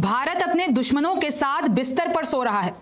भारत अपने दुश्मनों के साथ बिस्तर पर सो रहा है,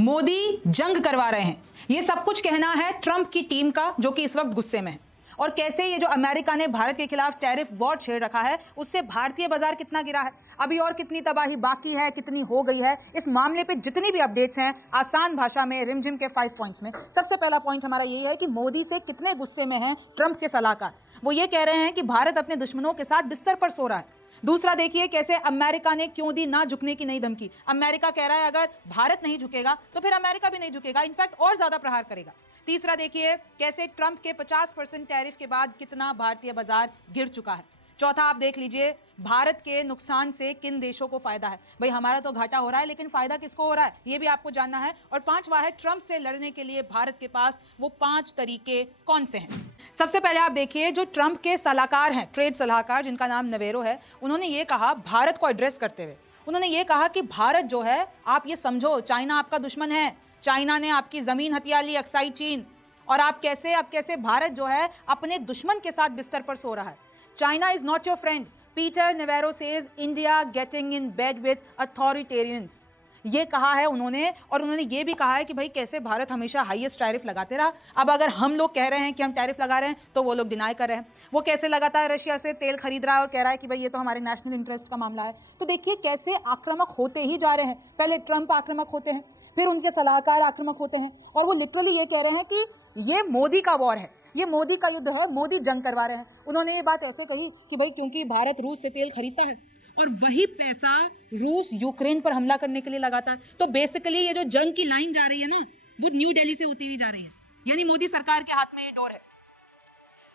मोदी जंग करवा रहे हैं। यह सब कुछ कहना है ट्रंप की टीम का, जो कि इस वक्त गुस्से में है। और कैसे ये जो अमेरिका ने भारत के खिलाफ टैरिफ वॉर छेड़ रखा है, उससे भारतीय बाजार कितना गिरा है, अभी और कितनी तबाही बाकी है, कितनी हो गई है, इस मामले पे जितनी भी अपडेट्स हैं आसान भाषा में रिमझिम के 5 पॉइंट्स में। सबसे पहला पॉइंट हमारा यही है कि मोदी से कितने गुस्से में हैं ट्रंप के सलाहकार। वो ये कह रहे हैं कि भारत अपने दुश्मनों के साथ बिस्तर पर सो रहा है। दूसरा देखिए कैसे अमेरिका ने क्यों दी ना झुकने की नई धमकी। अमेरिका कह रहा है अगर भारत नहीं झुकेगा तो फिर अमेरिका भी नहीं झुकेगा, इनफैक्ट और ज्यादा प्रहार करेगा। तीसरा देखिए कैसे ट्रंप के 50% टैरिफ के बाद कितना भारतीय बाजार गिर चुका है। चौथा आप देख लीजिए भारत के नुकसान से किन देशों को फायदा है। भाई हमारा तो घाटा हो रहा है, लेकिन फायदा किसको हो रहा है ये भी आपको जानना है। और पांचवा है ट्रंप से लड़ने के लिए भारत के पास वो 5 तरीके कौन से हैं। सबसे पहले आप देखिए जो ट्रंप के सलाहकार हैं, ट्रेड सलाहकार जिनका नाम नवेरो है, उन्होंने ये कहा भारत को एड्रेस करते हुए, उन्होंने ये कहा कि भारत जो है, आप ये समझो चाइना आपका दुश्मन है, चाइना ने आपकी जमीन हथिया ली, अक्साई चीन, और आप कैसे भारत जो है अपने दुश्मन के साथ बिस्तर पर सो रहा है। China is not your friend. Peter Navarro says India getting in bed with authoritarians, ये कहा है उन्होंने। और उन्होंने ये भी कहा है कि भाई कैसे भारत हमेशा हाईएस्ट टैरिफ लगाते रहा, अब अगर हम लोग कह रहे हैं कि हम टैरिफ लगा रहे हैं तो वो लोग डिनाई कर रहे हैं। वो कैसे लगातार रशिया से तेल खरीद रहा है और कह रहा है कि भाई ये तो हमारे नेशनल इंटरेस्ट का मामला है। तो देखिए कैसे आक्रामक होते ही जा रहे हैं। पहले ट्रंप आक्रामक होते हैं, फिर उनके सलाहकार आक्रामक होते हैं, और वो लिटरली ये कह रहे हैं कि ये मोदी का वॉर है, ये मोदी का युद्ध है, मोदी जंग करवा रहे हैं। उन्होंने ये बात ऐसे कही कि भाई क्योंकि भारत रूस से तेल खरीदता है और वही पैसा रूस यूक्रेन पर हमला करने के लिए लगाता है। तो बेसिकली ये जो जंग की लाइन जा रही है ना, वो न्यू दिल्ली से होती हुई जा रही है, यानी मोदी सरकार के हाथ में ये डोर है।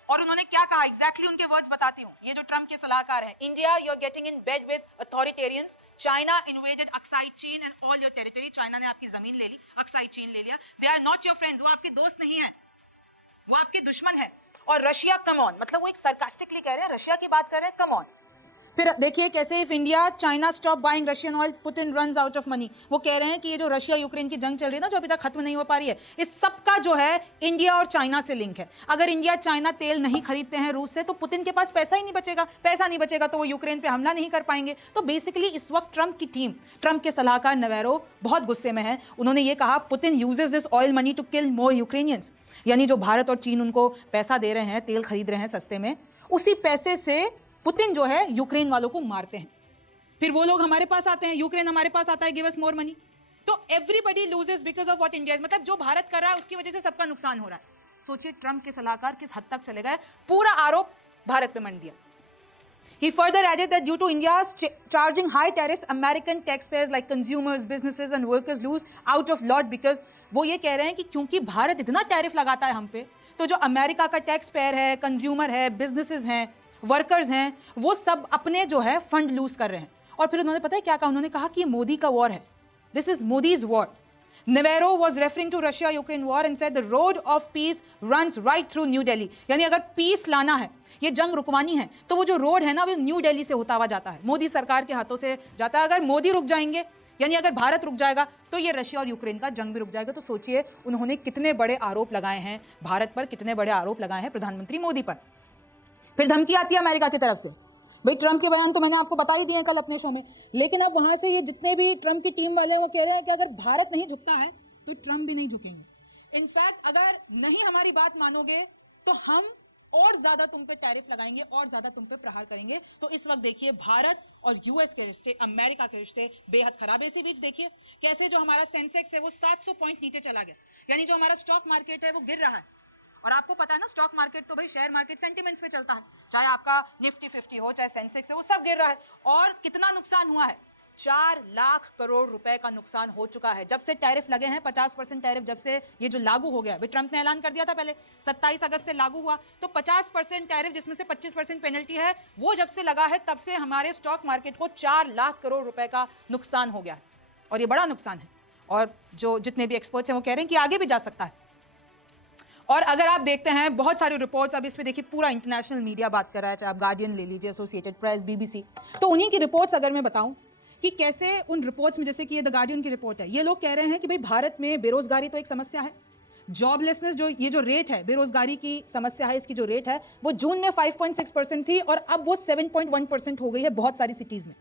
और उन्होंने क्या कहा एग्जैक्टली उनके वर्ड्स बताती हूँ। ये जो ट्रंप के सलाहकार हैं, India you are getting in bed with authoritarians, China invaded Aksai Chin and all your territory, China ने आपकी जमीन ले ली, अक्साई चीन ले लिया, they are not your friends, वो आपके दोस्त नहीं है, वो आपके दुश्मन है। और रशिया कम ऑन, मतलब वो एक सरकास्टिकली कह रहे हैं, रशिया की बात कर रहे हैं, कम ऑन। फिर देखिए कैसे if India China stop buying Russian oil Putin runs out of money. वो कह रहे हैं कि ये जो रशिया यूक्रेन की जंग चल रही है ना, जो अभी तक खत्म नहीं हो पा रही है, इस सबका जो है इंडिया और चाइना से लिंक है। अगर इंडिया चाइना तेल नहीं खरीदते हैं रूस से, तो पुतिन के पास पैसा ही नहीं बचेगा, पैसा नहीं बचेगा तो वो यूक्रेन पे हमला नहीं कर पाएंगे। तो बेसिकली इस वक्त ट्रंप की टीम, ट्रंप के सलाहकार नवेरो बहुत गुस्से में है। उन्होंने ये कहा Putin uses this oil money to kill more Ukrainians, यानी जो भारत और चीन उनको पैसा दे रहे हैं, तेल खरीद रहे हैं सस्ते में, उसी पैसे से पुतिन जो है यूक्रेन वालों को मारते हैं। फिर वो लोग हमारे पास आते हैं, यूक्रेन हमारे पास आता है, गिव अस मोर मनी। तो everybody loses because of what India is, मतलब जो भारत कर रहा है उसकी वजह से सबका नुकसान हो रहा है। सोचिए ट्रंप के सलाहकार किस हद तक चले गए, पूरा आरोप भारत पे मंड दिया। He further added that due to India's charging high tariffs, American taxpayers like consumers, businesses and workers lose out of lot because वो ये कह रहे हैं कि क्योंकि भारत इतना टैरिफ लगाता है हम पे, तो जो अमेरिका का टैक्स पेयर है, कंज्यूमर है, बिजनेसेस हैं, वर्कर्स हैं, वो सब अपने जो है फंड लूज कर रहे हैं। और फिर उन्होंने पता है क्या कहा, उन्होंने कहा कि ये मोदी का वॉर है, this is Modi's war. Navarro was referring to Russia-Ukraine war and said the road of peace runs right through New Delhi. यानी अगर पीस लाना है, ये जंग रुकवानी है, तो वो जो रोड है ना, वो न्यू दिल्ली से होता हुआ जाता है, मोदी सरकार के हाथों से जाता है। अगर मोदी रुक जाएंगे, यानी अगर भारत रुक जाएगा, तो ये रशिया और यूक्रेन का जंग भी रुक जाएगा। तो सोचिए उन्होंने कितने बड़े आरोप लगाए हैं भारत पर, कितने बड़े आरोप लगाए हैं प्रधानमंत्री मोदी पर। फिर धमकी आती है अमेरिका की तरफ से। भाई ट्रंप के बयान तो मैंने आपको बता ही दिए कल अपने शो में, लेकिन अब वहां से ये जितने भी ट्रंप की टीम वाले हैं वो कह रहे हैं कि अगर भारत नहीं झुकता है तो ट्रंप भी नहीं झुकेंगे। इनफैक्ट अगर नहीं हमारी बात मानोगे तो हम और ज्यादा तुम पे टैरिफ लगाएंगे और ज्यादा तुम पे प्रहार करेंगे। तो इस वक्त देखिए भारत और यूएस के रिश्ते, अमेरिका के रिश्ते बेहद खराब है। इसी बीच देखिए कैसे जो हमारा सेंसेक्स है वो 700 पॉइंट नीचे चला गया, यानी जो हमारा स्टॉक मार्केट है वो गिर रहा है। और आपको पता है ना, स्टॉक मार्केट तो भाई शेयर मार्केट सेंटिमेंट्स पे चलता है, चाहे आपका निफ्टी 50 हो, चाहे सेंसेक्स है, वो सब गिर रहा है। और कितना नुकसान हुआ है, 4 लाख करोड़ रुपए का नुकसान हो चुका है जब से टैरिफ लगे हैं। 50% टैरिफ जब से ये जो लागू हो गया, भाई ट्रंप ने ऐलान कर दिया था पहले 27 अगस्त से लागू हुआ, तो 50% टैरिफ जिसमें से 25% पेनल्टी है, वो जब से लगा है तब से हमारे स्टॉक मार्केट को 4 लाख करोड़ रुपए का नुकसान हो गया है। और ये बड़ा नुकसान है, और जो जितने भी एक्सपर्ट्स हैं वो कह रहे हैं कि आगे भी जा सकता है। और अगर आप देखते हैं बहुत सारी रिपोर्ट्स, अब इस पे देखिए पूरा इंटरनेशनल मीडिया बात कर रहा है, चाहे आप गार्डियन ले लीजिए, एसोसिएटेड प्रेस, बीबीसी, तो उन्हीं की रिपोर्ट्स अगर मैं बताऊं कि कैसे उन रिपोर्ट्स में, जैसे कि ये द गार्डियन की रिपोर्ट है, ये लोग कह रहे हैं कि भाई भारत में बेरोजगारी तो एक समस्या है, जॉबलेसनेस जो ये जो रेट है, बेरोजगारी की समस्या है, इसकी जो रेट है वो जून में 5.6% थी और अब वो 7.1% हो गई है बहुत सारी सिटीज में।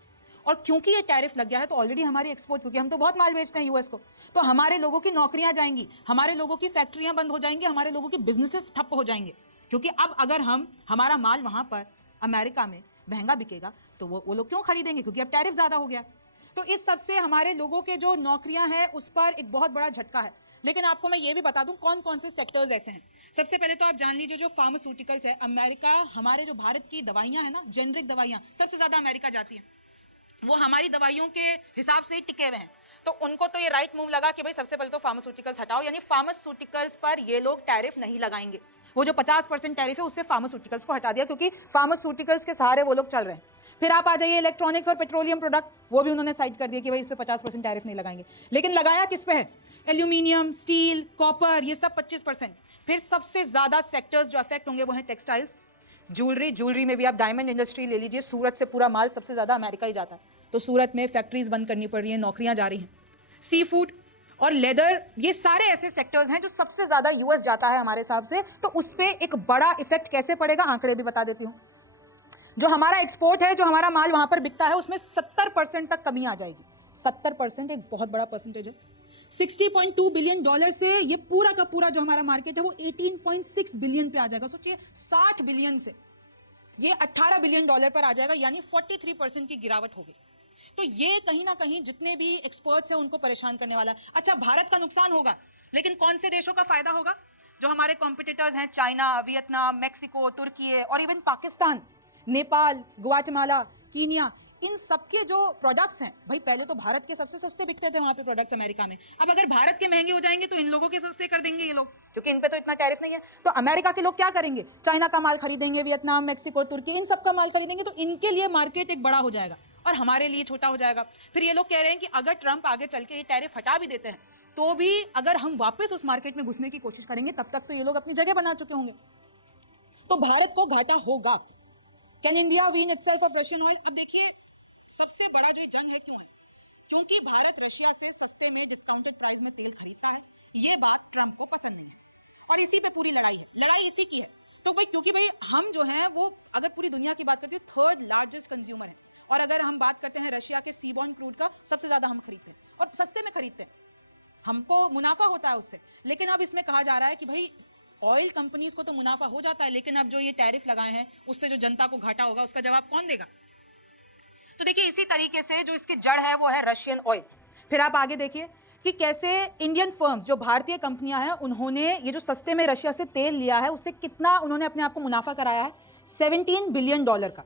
और क्योंकि ये टैरिफ लग गया है तो ऑलरेडी हमारी एक्सपोर्ट, क्योंकि हम तो बहुत माल बेचते हैं यूएस को, तो हमारे लोगों की नौकरियां जाएंगी, हमारे लोगों की फैक्ट्रियां बंद हो जाएंगी, हमारे लोगों के बिजनेसेस ठप हो जाएंगे। क्योंकि अब अगर हमारा माल वहां पर अमेरिका में महंगा बिकेगा तो वो लोग क्यों खरीदेंगे, क्योंकि अब टैरिफ ज्यादा हो गया। तो इस सबसे हमारे लोगों के जो नौकरियां हैं उस पर एक बहुत बड़ा झटका है। लेकिन आपको मैं ये भी बता दूं कौन कौन से सेक्टर्स ऐसे हैं। सबसे पहले तो आप जान लीजिए जो फार्मास्यूटिकल्स है, अमेरिका, हमारे जो भारत की दवाइयां है ना, जेनरिक दवाइयां सबसे ज्यादा अमेरिका जाती हैं, वो हमारी दवाइयों के हिसाब से ही टिके हुए हैं। तो उनको तो ये राइट मूव लगा कि भाई सबसे पहले तो फार्मास्यूटिकल्स हटाओ, यानी फार्मास्यूटिकल्स पर ये लोग टैरिफ नहीं लगाएंगे। वो जो 50% टैरिफ है उससे फार्मास्यूटिकल्स को हटा दिया, क्योंकि फार्मास्यूटिकल्स के सहारे वो लोग चल रहे हैं। फिर आप आ जाइए इलेक्ट्रॉनिक्स और पेट्रोलियम प्रोडक्ट्स, वो भी उन्होंने साइड कर दिया कि भाई इस पे 50% टैरिफ नहीं लगाएंगे। लेकिन लगाया किस पे है? एल्यूमिनियम, स्टील, कॉपर, ये सब 25%। फिर सबसे ज्यादा सेक्टर्स जो अफेक्ट होंगे वो है टेक्सटाइल्स, ज्वेलरी में भी आप डायमंड इंडस्ट्री ले लीजिए, सूरत से पूरा माल सबसे ज्यादा अमेरिका ही जाता है, तो सूरत में फैक्ट्रीज बंद करनी पड़ रही है, नौकरियां जा रही हैं। सी फूड और लेदर, ये सारे ऐसे सेक्टर्स हैं जो सबसे ज्यादा यूएस जाता है हमारे हिसाब से। तो उस पर एक बड़ा इफेक्ट कैसे पड़ेगा, आंकड़े भी बता देती हूं। जो हमारा एक्सपोर्ट है, जो हमारा माल वहां पर बिकता है, उसमें 70% तक कमी आ जाएगी। 70% एक बहुत बड़ा परसेंटेज है। $60.2 बिलियन से ये पूरा का पूरा जो हमारा मार्केट है वो 18.6 बिलियन पे आ जाएगा। सोचिए 60 बिलियन से ये $18 बिलियन पर आ जाएगा, यानी 43% की गिरावट होगी। तो ये कहीं ना कहीं जितने भी एक्सपर्ट्स हैं उनको परेशान करने वाला है। अच्छा, भारत का नुकसान होगा, लेकिन कौन से देशों का फायदा होगा? जो हमारे कॉम्पिटिटर्स हैं, चाइना, वियतनाम, मैक्सिको, तुर्की और even Pakistan, Nepal, Guatemala, Kenya, इन सबके जो प्रोडक्ट्स हैं, भाई पहले तो भारत के सबसे सस्ते बिकते थे वहां पे प्रोडक्ट्स अमेरिका में, अब अगर भारत के महंगे हो जाएंगे तो इन लोगों के सस्ते कर देंगे ये लोग, क्योंकि इन पे तो इतना टैरिफ नहीं है। तो अमेरिका के लोग क्या करेंगे? चाइना का माल खरीदेंगे, वियतनाम, मैक्सिको, तुर्की, इन सब का माल खरीदेंगे, तो इनके लिए मार्केट एक बड़ा हो जाएगा और हमारे लिए छोटा हो जाएगा। फिर ये लोग कह रहे हैं कि अगर ट्रंप आगे चल के ये टैरिफ हटा भी देते हैं तो भी अगर हम वापस उस मार्केट में घुसने की कोशिश करेंगे तब तक तो ये लोग अपनी जगह बना चुके होंगे, तो भारत को घाटा होगा। Can India wean itself off Russian oil? अब देखिए सबसे बड़ा जो जंग है क्यों है? क्योंकि भारत रशिया से सस्ते में डिस्काउंटेड प्राइस में तेल खरीदता है, ये बात ट्रंप को पसंद नहीं है और इसी पे पूरी लड़ाई है, लड़ाई इसी की है। तो भाई क्योंकि भाई हम जो है वो अगर पूरी दुनिया की बात करते हैं 3rd लार्जेस्ट कंज्यूमर है, और अगर हम बात करते हैं रशिया के सीबॉर्न क्रूड का, सबसे ज्यादा हम खरीदते हैं और सस्ते में खरीदते हैं, हमको मुनाफा होता है उससे। लेकिन अब इसमें कहा जा रहा है कि भाई ऑयल कंपनीज को तो मुनाफा हो जाता है, लेकिन अब जो ये टैरिफ लगाए हैं उससे जो जनता को घाटा होगा उसका जवाब कौन देगा? तो देखिए इसी तरीके से जो इसकी जड़ है वो है रशियन ऑयल। फिर आप आगे देखिए कि कैसे इंडियन फर्म्स, जो भारतीय कंपनियां हैं, उन्होंने ये जो सस्ते में रशिया से तेल लिया है उससे कितना उन्होंने अपने आप को मुनाफा कराया है? $17 बिलियन का।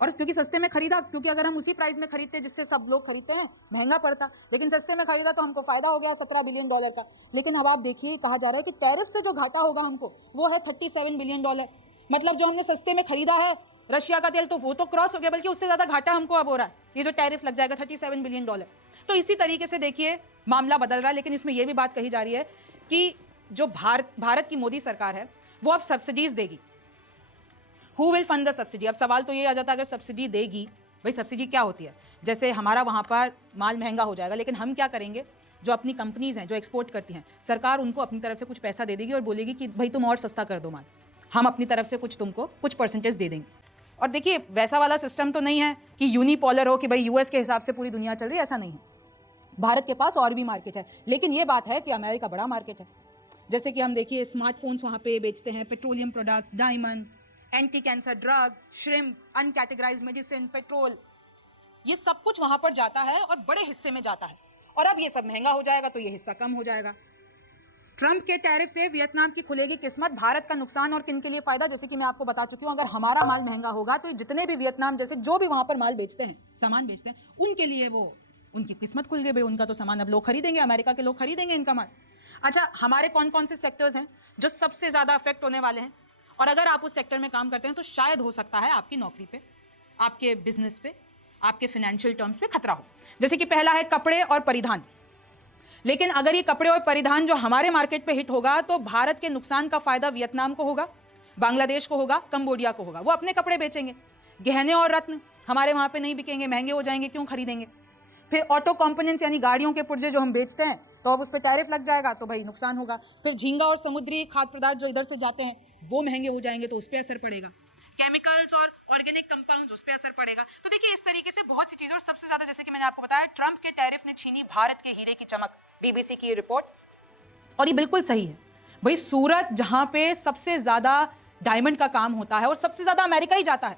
और क्योंकि सस्ते में खरीदा, क्योंकि अगर हम उसी प्राइस में खरीदते जिससे सब लोग खरीदते हैं महंगा पड़ता, लेकिन सस्ते में खरीदा तो हमको फायदा हो गया $17 बिलियन का। लेकिन अब आप देखिए कहा जा रहा है कि टैरिफ से जो घाटा होगा हमको वो है $37 बिलियन। मतलब जो हमने सस्ते में खरीदा है रशिया का तेल तो वो तो क्रॉस हो गया, बल्कि उससे ज्यादा घाटा हमको अब हो रहा है, ये जो टैरिफ लग जाएगा $37 बिलियन। तो इसी तरीके से देखिए मामला बदल रहा है। लेकिन इसमें यह भी बात कही जा रही है कि जो भारत की मोदी सरकार है वो अब सब्सिडीज देगी। Who will fund the subsidy? अब सवाल तो ये आ जाता है अगर सब्सिडी देगी, भाई सब्सिडी क्या होती है? जैसे हमारा वहां पर माल महंगा हो जाएगा, लेकिन हम क्या करेंगे? जो अपनी कंपनीज हैं जो एक्सपोर्ट करती हैं, सरकार उनको अपनी तरफ से कुछ पैसा दे देगी और बोलेगी कि भाई तुम और सस्ता कर दो माल, हम अपनी तरफ से कुछ तुमको कुछ परसेंटेज दे देंगे। और देखिए वैसा वाला सिस्टम तो नहीं है कि यूनिपोलर हो कि भाई यूएस के हिसाब से पूरी दुनिया चल रही है, ऐसा नहीं है। भारत के पास और भी मार्केट है, लेकिन ये बात है कि अमेरिका बड़ा मार्केट है। जैसे कि हम देखिए स्मार्टफोन्स वहाँ पे बेचते हैं, petroleum products, diamond, anti cancer drug, shrimp, uncategorised medicine, petrol, ये सब कुछ वहां पर जाता है और बड़े हिस्से में जाता है। और अब ये सब महंगा हो जाएगा तो ये हिस्सा कम हो जाएगा। ट्रंप के टैरिफ से वियतनाम की खुलेगी किस्मत, भारत का नुकसान और किन के लिए फायदा? जैसे कि मैं आपको बता चुकी हूं, अगर हमारा माल महंगा होगा तो जितने भी वियतनाम जैसे जो भी वहां पर माल बेचते हैं, सामान बेचते हैं, उनके लिए वो उनकी किस्मत खुल गई, उनका तो सामान अब लोग खरीदेंगे, अमेरिका के लोग खरीदेंगे इनका माल। अच्छा, हमारे कौन कौन से सेक्टर्स हैं जो सबसे ज्यादा अफेक्ट होने वाले हैं? और अगर आप उस सेक्टर में काम करते हैं तो शायद हो सकता है आपकी नौकरी पे, आपके बिजनेस पे, आपके फाइनेंशियल टर्म्स पे खतरा हो। जैसे कि पहला है कपड़े और परिधान। लेकिन अगर ये कपड़े और परिधान जो हमारे मार्केट पे हिट होगा तो भारत के नुकसान का फायदा वियतनाम को होगा, बांग्लादेश को होगा, कंबोडिया को होगा। वो अपने कपड़े बेचेंगे, गहने और रत्न हमारे वहां पे नहीं बिकेंगे, महंगे हो जाएंगे, क्यों खरीदेंगे? फिर ऑटो कंपोनेंट्स यानी गाड़ियों के पुर्जे जो हम बेचते हैं तो अब उस पर टैरिफ लग जाएगा तो भाई नुकसान होगा। फिर झींगा और समुद्री खाद्य पदार्थ जो इधर से जाते हैं वो महंगे हो जाएंगे तो उस पर असर पड़ेगा। केमिकल्स और ऑर्गेनिक कंपाउंड्स उस पर असर पड़ेगा। तो देखिए इस तरीके से बहुत सी चीजें, और सबसे ज्यादा जैसे कि मैंने आपको बताया ट्रंप के टैरिफ ने छीनी भारत के हीरे की चमक, बीबीसी की ये रिपोर्ट। और ये बिल्कुल सही है भाई, सूरत जहां पे सबसे ज्यादा डायमंड का काम होता है और सबसे ज्यादा अमेरिका ही जाता है,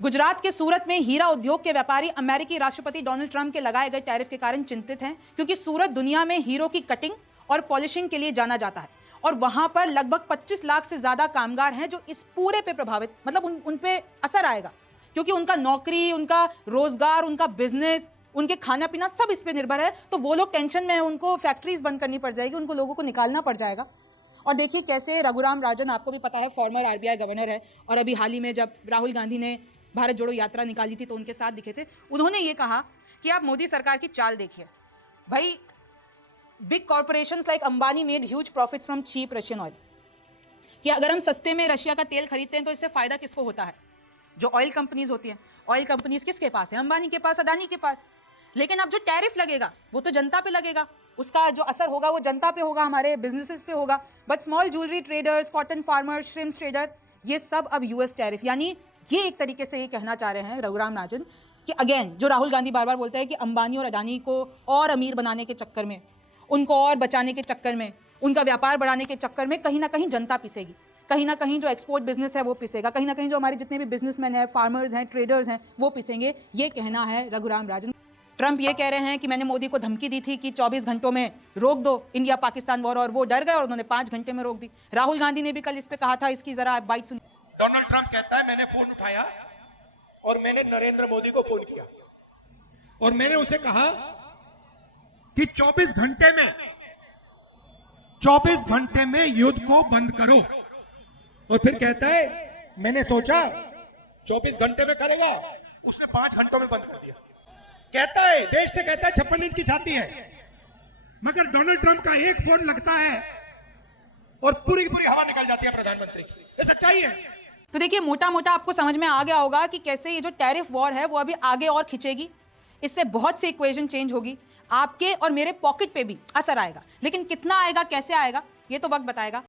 गुजरात के सूरत में हीरा उद्योग के व्यापारी अमेरिकी राष्ट्रपति डोनाल्ड ट्रंप के लगाए गए टैरिफ के कारण चिंतित हैं, क्योंकि सूरत दुनिया में हीरो की कटिंग और पॉलिशिंग के लिए जाना जाता है और वहां पर लगभग 25 लाख से ज्यादा कामगार हैं जो इस पूरे पे प्रभावित, मतलब उन पे असर आएगा, क्योंकि उनका नौकरी, उनका रोजगार, उनका बिजनेस, उनके खाना पीना सब इस पे निर्भर है। तो वो लोग टेंशन में है, उनको फैक्ट्रीज बंद करनी पड़ जाएगी, उनको लोगों को निकालना पड़ जाएगा। और देखिए कैसे रघुराम राजन, आपको भी पता है फॉर्मर आरबीआई गवर्नर है, और अभी हाल ही में जब राहुल गांधी ने भारत जोड़ो यात्रा निकाली थी तो उनके साथ दिखे थे, उन्होंने ये कहा कि आप मोदी सरकार की चाल देखिए भाई, big corporations like Ambani made huge profits from cheap Russian oil, कि अगर हम सस्ते में रशिया का तेल खरीदते हैं तो इससे फायदा किसको होता है? जो ऑयल कंपनीज होती हैं। ऑयल कंपनीज किसके पास है? अंबानी के पास, अदानी के पास। लेकिन अब जो टैरिफ लगेगा वो तो जनता पे लगेगा, उसका जो असर होगा वो जनता पे होगा, हमारे बिजनेसेस पे होगा। But small jewellery traders, cotton farmers, shrimp trader, ये सब अब यूएस टैरिफ, यानी ये एक तरीके से ये कहना चाह रहे हैं रघुराम राजन कि अगेन जो राहुल गांधी बार बार बोलते हैं कि अंबानी और अदानी को और अमीर बनाने के चक्कर में, उनको और बचाने के चक्कर में, उनका व्यापार बढ़ाने के चक्कर में कहीं ना कहीं जनता पिसेगी, कहीं ना कहीं जो एक्सपोर्ट बिजनेस है वो पिसेगा, कहीं ना कहीं जो हमारे जितने भी बिजनेसमैन हैं, फार्मर्स हैं, ट्रेडर्स हैं, वो पिसेंगे। ये कहना है रघुराम राजन। ट्रंप ये कह रहे हैं कि मैंने मोदी को धमकी दी थी कि 24 घंटों में रोक दो इंडिया पाकिस्तान वॉर, और वो डर गए और उन्होंने 5 घंटे में रोक दी। राहुल गांधी ने भी कल इस पे कहा था, इसकी जरा बाइट सुनिए। डोनाल्ड ट्रंप कहता है मैंने फोन उठाया और मैंने नरेंद्र मोदी को फोन किया और मैंने उसे कहा कि 24 घंटे में युद्ध को बंद करो, और फिर कहता है मैंने सोचा 24 घंटे में करेगा, उसने 5 घंटों में बंद कर दिया। कहता है देश से, कहता है 56 इंच की छाती है, मगर डोनाल्ड ट्रंप का एक फोन लगता है और पूरी हवा निकल जाती है प्रधानमंत्री की। ये सच्चाई है। तो देखिए मोटा मोटा आपको समझ में आ गया होगा कि कैसे ये जो टैरिफ वॉर है वो अभी आगे और खिंचेगी, इससे बहुत सी इक्वेशन चेंज होगी, आपके और मेरे पॉकेट पे भी असर आएगा, लेकिन कितना आएगा, कैसे आएगा, ये तो वक्त बताएगा।